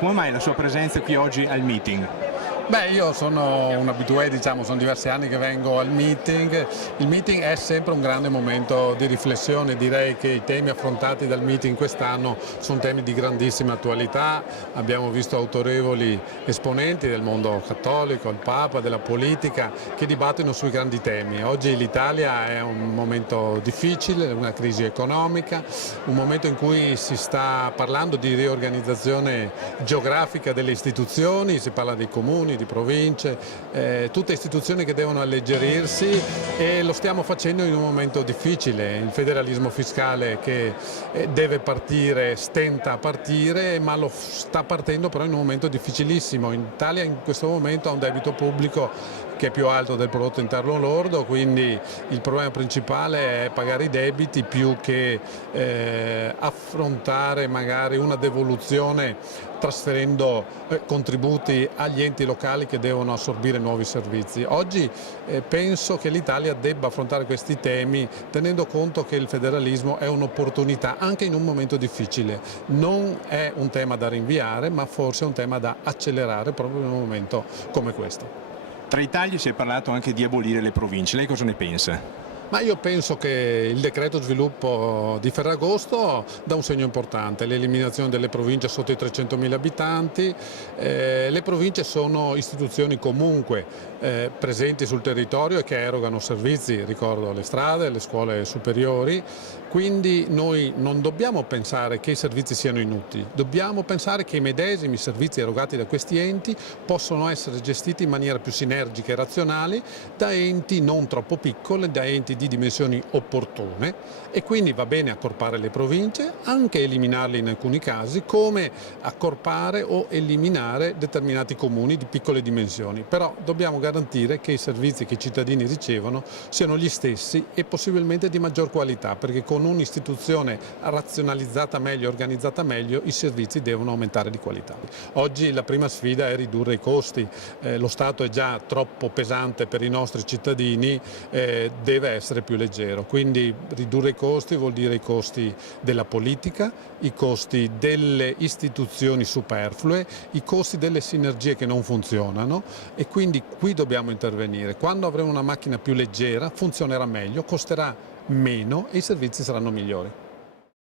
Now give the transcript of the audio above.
Come mai la sua presenza qui oggi al meeting? Beh, io sono un abitué, diciamo, sono diversi anni che vengo al meeting. Il meeting è sempre un grande momento di riflessione, direi che i temi affrontati dal meeting quest'anno sono temi di grandissima attualità. Abbiamo visto autorevoli esponenti del mondo cattolico, il Papa, della politica, che dibattono sui grandi temi. Oggi l'Italia è un momento difficile, una crisi economica, un momento in cui si sta parlando di riorganizzazione geografica delle istituzioni, si parla dei comuni, di province, tutte istituzioni che devono alleggerirsi e lo stiamo facendo in un momento difficile. Il federalismo fiscale che deve partire, stenta a partire, ma lo sta partendo però in un momento difficilissimo. In Italia in questo momento ha un debito pubblico che è più alto del prodotto interno lordo, quindi il problema principale è pagare i debiti più che affrontare magari una devoluzione trasferendo contributi agli enti locali che devono assorbire nuovi servizi. Oggi penso che l'Italia debba affrontare questi temi tenendo conto che il federalismo è un'opportunità anche in un momento difficile. Non è un tema da rinviare, ma forse è un tema da accelerare proprio in un momento come questo. Tra i tagli si è parlato anche di abolire le province, lei cosa ne pensa? Ma io penso che il decreto sviluppo di Ferragosto dà un segno importante, l'eliminazione delle province sotto i 300.000 abitanti. Le province sono istituzioni comunque presenti sul territorio e che erogano servizi, ricordo le strade, le scuole superiori, quindi noi non dobbiamo pensare che i servizi siano inutili, dobbiamo pensare che i medesimi servizi erogati da questi enti possono essere gestiti in maniera più sinergica e razionale da enti non troppo piccoli, da enti di dimensioni opportune, e quindi va bene accorpare le province, anche eliminarle in alcuni casi, come accorpare o eliminare determinati comuni di piccole dimensioni, però dobbiamo garantire che i servizi che i cittadini ricevono siano gli stessi e possibilmente di maggior qualità, perché con un'istituzione razionalizzata meglio, organizzata meglio, i servizi devono aumentare di qualità. Oggi la prima sfida è ridurre i costi, lo Stato è già troppo pesante per i nostri cittadini, deve essere più leggero, quindi ridurre i costi vuol dire i costi della politica, i costi delle istituzioni superflue, i costi delle sinergie che non funzionano, e quindi qui dobbiamo intervenire. Quando avremo una macchina più leggera funzionerà meglio, costerà meno e i servizi saranno migliori.